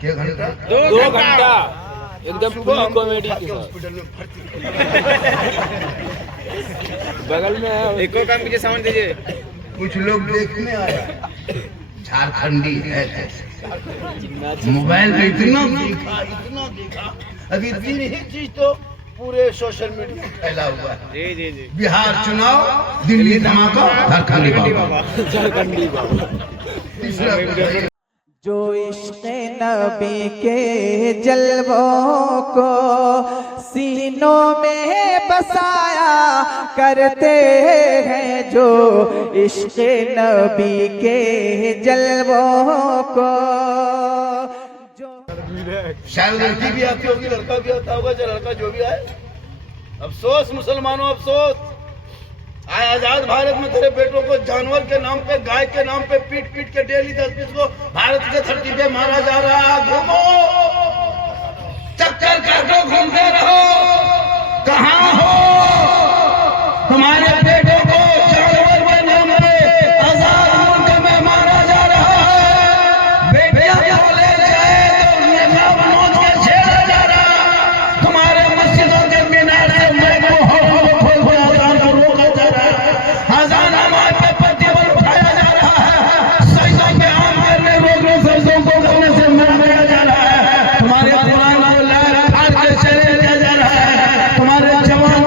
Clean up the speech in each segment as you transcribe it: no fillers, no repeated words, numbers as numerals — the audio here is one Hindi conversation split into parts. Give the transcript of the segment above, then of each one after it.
क्या घंटा? 2 घंटा एकदम फुल कॉमेडी के साथ। हॉस्पिटल में भर्ती बगल में है। एक और काम कीजिए, साउंड दीजिए। कुछ लोग देखने आया, झारखंडी है, मोबाइल में इतना देखा, अभी 3 ही चीज तो पूरे सोशल मीडिया में फैला हुआ है। जी जी जी। बिहार चुनाव, दिल्ली धमाका, झारखंडी बाबा। झारखंडी बाबा। तीसरा जो इश्क़ नबी के जलवों को सीनों में बसाया करते हैं, जो इश्क़ नबी के जलवों को। शायद लड़की भी आती होगी, लड़का भी आता होगा, जो लड़का जो भी आए। अफसोस मुसलमानों, अफसोस, आए आजाद भारत में तेरे बेटों को जानवर के नाम पे, गाय के नाम पे पीट पीट के डेली 10-20 को भारत के धरती पे मारा जा रहा है। घूमो, चक्कर काटो, घूमते रहो, कहाँ हो? तुम्हारे बेटों को जानवर के नाम पे आजाद मुल्क में मारा जा रहा है। बेटियां बोले जाए तो निकाब नोच के छेड़ा जा रहा। तुम्हारे मस्जिदों के मीनार से मैं को खोल के अजान को रोका जा रहा है। अजान हमारे पे प्रतिबंध उठाया जा रहा है। सजदों पे आम करने, रोकने, सजदों को करने से मना किया जा रहा है। तुम्हारे कुरान को लाल फाड़ के चले दिया जा रहा है। तुम्हारे जवान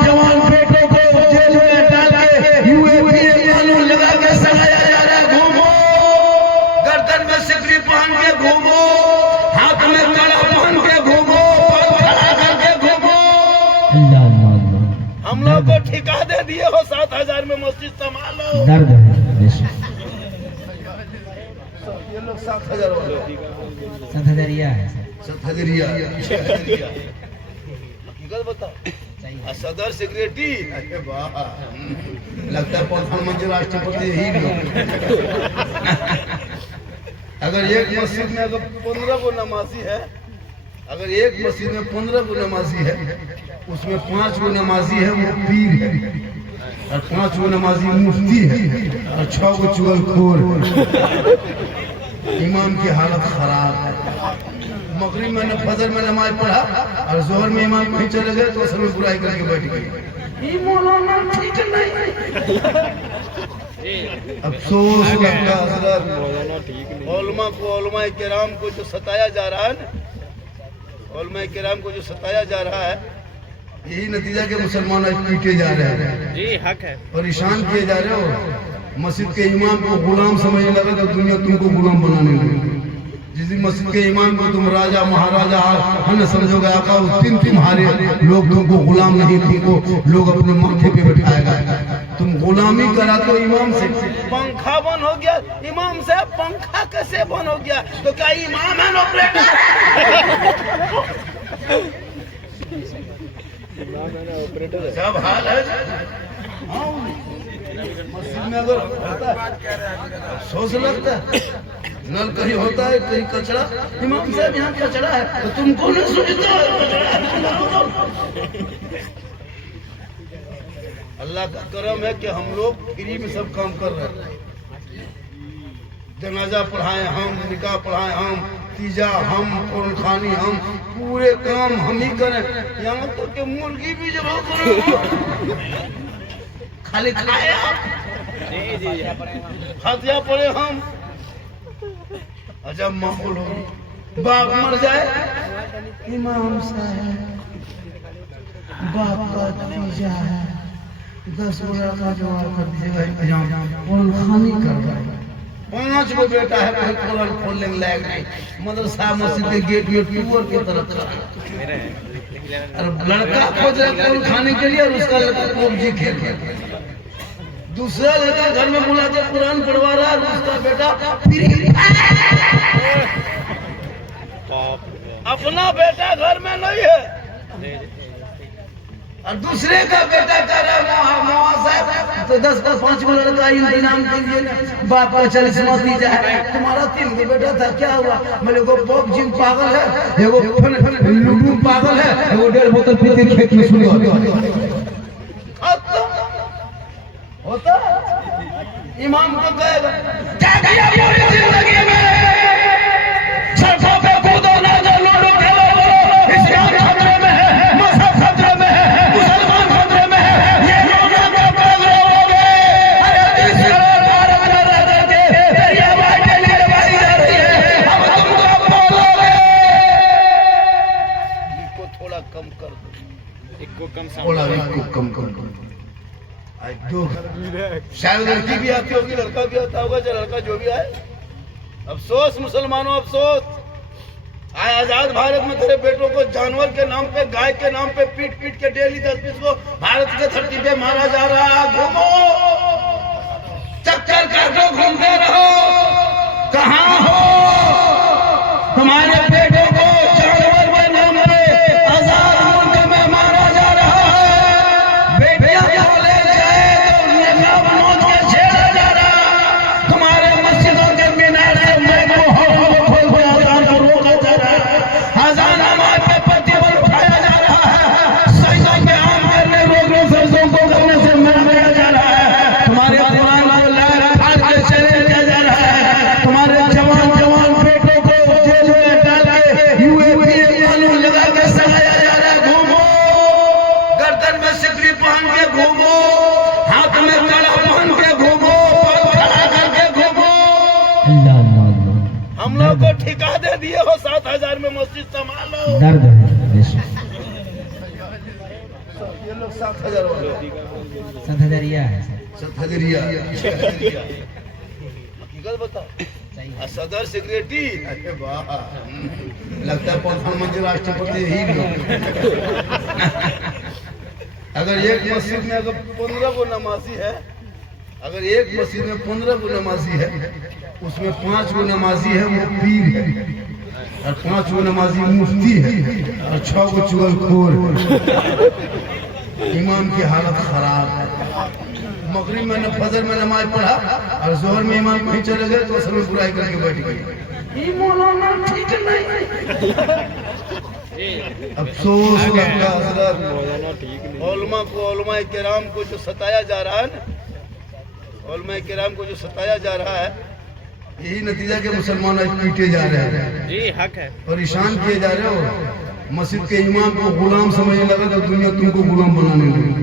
बेटों को जेल में डाल के यूएपी कानून लगा के सजाया जा रहा है। घूमो, गर्दन में सिकड़ी पहन के घूमो, हाथ में कड़ा पहन के घूमो, पग खड़ा करके घूमो। हम लोग को ठिका दे दिए हो, 7,000 में मस्जिद संभालो। ये लोग 7,000 वाले, 7,000 है। 7,000 हकीकत बताओ। सदर सेक्रेटरी, अरे वाह, लगता है प्रधानमंत्री राष्ट्रपति ही लोग। अगर एक मस्जिद में अगर 15 गो नमाजी है, अगर एक मस्जिद में 15 गो नमाजी है, उसमें 5 गो नमाजी है वो पीर है, और 5 गो नमाजी मुफ्ती है, और 6 गो चुगलखोर है। इमाम की हालत खराब है। मगरिब में फजर में नमाज पढ़ा और जोहर में इमाम कहीं चले गए तो असल में बुराई करके बैठ गए। ये मौलाना ठीक नहीं। अफसोस लगता है हज़रत, उलमा को, उलमा किराम को जो सताया जा रहा है ना, उलमा किराम को जो सताया जा रहा है, यही नतीजा के मुसलमान आज पीटे जा रहे हैं। जी हक है। परेशान किए जा रहे हो। मस्जिद के इमाम को गुलाम समझने लगे तो दुनिया तुमको गुलाम बनाने लगी। जिस दिन मस्जिद के इमाम को तुम राजा महाराजा न समझोगे, आका उस दिन तुम्हारे लोग तुमको गुलाम नहीं, तुमको लोग अपने माथे पे बैठाएगा। तुम गुलामी कराते हो इमाम से। पंखा बंद हो गया इमाम से, पंखा कैसे बंद हो गया? तो क्या इमाम है ऑपरेटर? सब हाल है। मस्जिद में अगर सोच लगता है, नल कहीं होता है, कहीं कचरा, इमाम साहब यहाँ कचरा है, तो तुमको नहीं सोचते? अल्लाह का करम है कि हम लोग फ्री में सब काम कर रहे हैं। जनाजा पढ़ाए हम, निकाह पढ़ाए हम, तीजा हम, कुरान खानी हम, पूरे काम हम ही करें। यहाँ तक कि मुर्गी भी जब खाली खाए हम, हथिया पड़े हम। अजब माहौल हो, बाप मर जाए, इमाम साहब बाप का तीजा है, 10 बोरा का जवाब कर दीजिएगा, कुरान खानी कर रहा है। 5 गो बेटा है, कोई कुरान खोलने लायक नहीं। मदरसा मस्जिद के गेट में टूअर की तरफ खड़ा, लड़का खोज रहा है कुरान खाने के लिए, और उसका लड़का पबजी खेल रहा है। दूसरा लड़का घर में बुला के कुरान पढ़वा रहा है, उसका बेटा फ्री। अपना बेटा घर में नहीं है, और दूसरे का बेटा कह रहा है साहब तो 10 का 5 गो लड़का इंतजाम कीजिए ना, बाप का 40 मती जाए। तुम्हारा 3 गो बेटा था, क्या हुआ? मेरे को पबजी पागल है, एगो लूडो पागल है, एगो 1.5 बोतल पीते खेत में सुन होता। इमाम को कहेगा क्या किया पूरी जिंदगी में, सड़कों पे कूदो ना, दो शायद लड़की भी आती होगी, लड़का भी आता होगा, चाहे लड़का जो भी आए। अफसोस मुसलमानों, अफसोस। आए आजाद भारत में तेरे बेटों को जानवर के नाम पे, गाय के नाम पे पीट पीट के डेली 10-20 को भारत के धरती पे मारा जा रहा है। घूमो, चक्कर काटो, घूमते रहो। कहाँ हो? तुम्हारे बेटों को जानवर के नाम पे आजाद मुल्क में मारा जा रहा है। बेटियां कॉलेज जाए तो निकाब नोच के छेड़ा जा रहा। तुम्हारे मस्जिदों के मीनार से माइको खोल के अजान को रोका जा रहा है। अजान हमारे पे प्रतिबंध उठाया जा रहा है। सजदों पे आम करने, रोकने, सजदों को करने से मना किया जा रहा है। तुम्हारे कुरान को लाल फाड़ के चैलेंज किया जा रहा है। तुम्हारे जवान बेटों को जेल में डाल के यूएपीए कानून लगा के सजाया जा रहा है। घूमो, गर्दन में सिकड़ी पहन के घूमो, हाथ में कड़ा पहन के घूमो, पाँव खड़ा करके घूमो। हम लोग को ठिका दे दिए हो 7,000 में मस्जिद संभालो। दर्द है देश में। ये लोग 7,000 वाले 7,000 है सर। 7,000 हकीकत बताओ। सदर सेक्रेटरी, अरे वाह, लगता है प्रधानमंत्री राष्ट्रपति ही लोग। अगर एक मस्जिद में अगर 15 को नमाजी है, अगर एक मस्जिद में 15 को नमाजी है, उसमें 5 को नमाजी है वो पीर है, और 5 को नमाजी मुफ्ती है, और 6 को चुगलखोर। इमाम की हालत खराब है। मगरिब में फजर में नमाज पढ़ा और जोहर में इमाम कहीं चले गए तो असल में बुराई करके बैठ गए। ये मौलाना ठीक नहीं। अफसोस लगता है हजरत, उलमा को, उलमाए किराम को जो सताया जा रहा है ना, उलमाए किराम को जो सताया जा रहा है, यही नतीजा के मुसलमान आज पीटे जा रहे हैं, जी हक है। परेशान किए जा रहे हो। मस्जिद के इमाम को गुलाम समझने लगे तो दुनिया तुमको गुलाम बनाने लगी।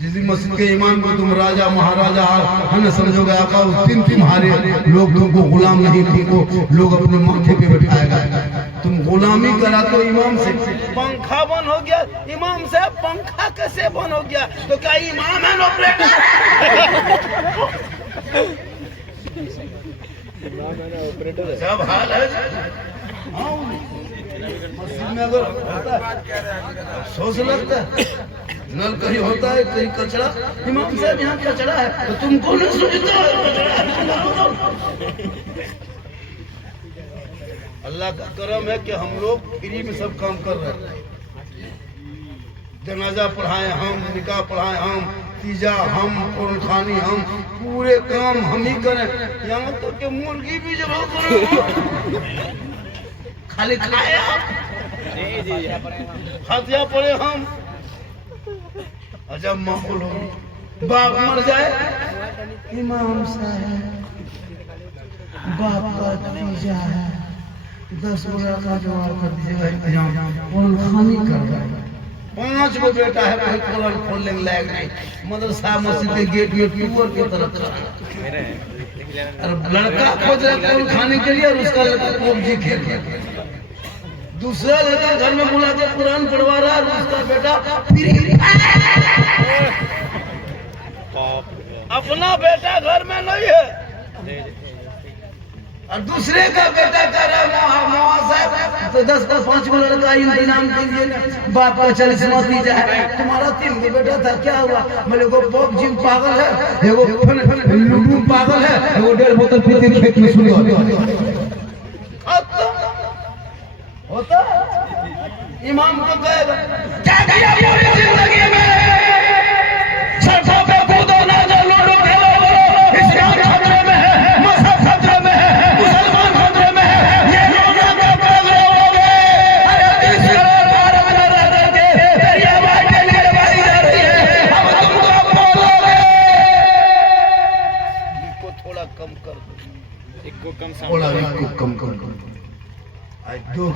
जिस दिन मस्जिद के इमाम को तुम राजा महाराजा है न समझोगे, आका उस दिन तुम्हारे लोग तुमको गुलाम नहीं, तुमको लोग अपने माथे पे बैठाएगा। तुम गुलामी कराते हो इमाम से। पंखा बंद हो गया इमाम से, पंखा कैसे बंद हो गया? तो क्या इमाम है ऑपरेटर? सब हाल है। मस्जिद में अगर होता है अफसोस लगता है। नल कहीं होता है, कहीं कचरा, इमाम साहब यहाँ कचरा है तो तुमको नहीं सुनता है कचरा है। अल्लाह का करम है कि हम लोग फ्री में सब काम कर रहे हैं। जनाजा पढ़ाए हम, निकाह पढ़ाए हम, तीजा हम, कुरान हम, पूरे काम हम ही करें। यहाँ तक कि मुर्गी भी जब करें खाली खाए हम, हथिया पड़े हम। जब माहौल हो, बाप मर जाए, इमाम साहब बाप का तीजा है, 10 बोरा का जवाब कर दीजिएगा, इंतजाम खानी कर रहा है। 5 गो बेटा है, कोई कुरान खोलने के लायक नहीं। मदरसा मस्जिद के गेट में टूअर की तरह खड़ा है। लड़का खोज रहा है कुरान खाने के लिए और उसका लड़का पबजी खेल रहा है। दूसरा लड़का घर में बुला के कुरान पढ़वा रहा है और उसका बेटा अपना बेटा घर में नहीं है और दूसरे का बेटा कह रहा है तो 10 का 5 को लड़का इंतजाम कीजिए ना, बाप का 40 मती जाए। तुम्हारा 3 को बेटा था, क्या हुआ? मेरे को पबजी पागल है, एगो लूडू पागल है, एगो 1.5 बोतल पीते खेत में सुनी होता। इमाम को कहेगा क्या किया पूरी जिंदगी में? सड़कों पे कूदो ना, जो लूडो खेलो बोलो, इस्लाम खतरे में है, मजहब खतरे में है, मुसलमान खतरे में है। ये रोना कब तक रोओगे? अरे 30 करोड़ भारत में रह करके तेरी आवाज डेली दबाई जा रही है, अब तुम कब बोलोगे? इनको थोड़ा कम कर दो, एक को कम थोड़ा इनको कम कर दो।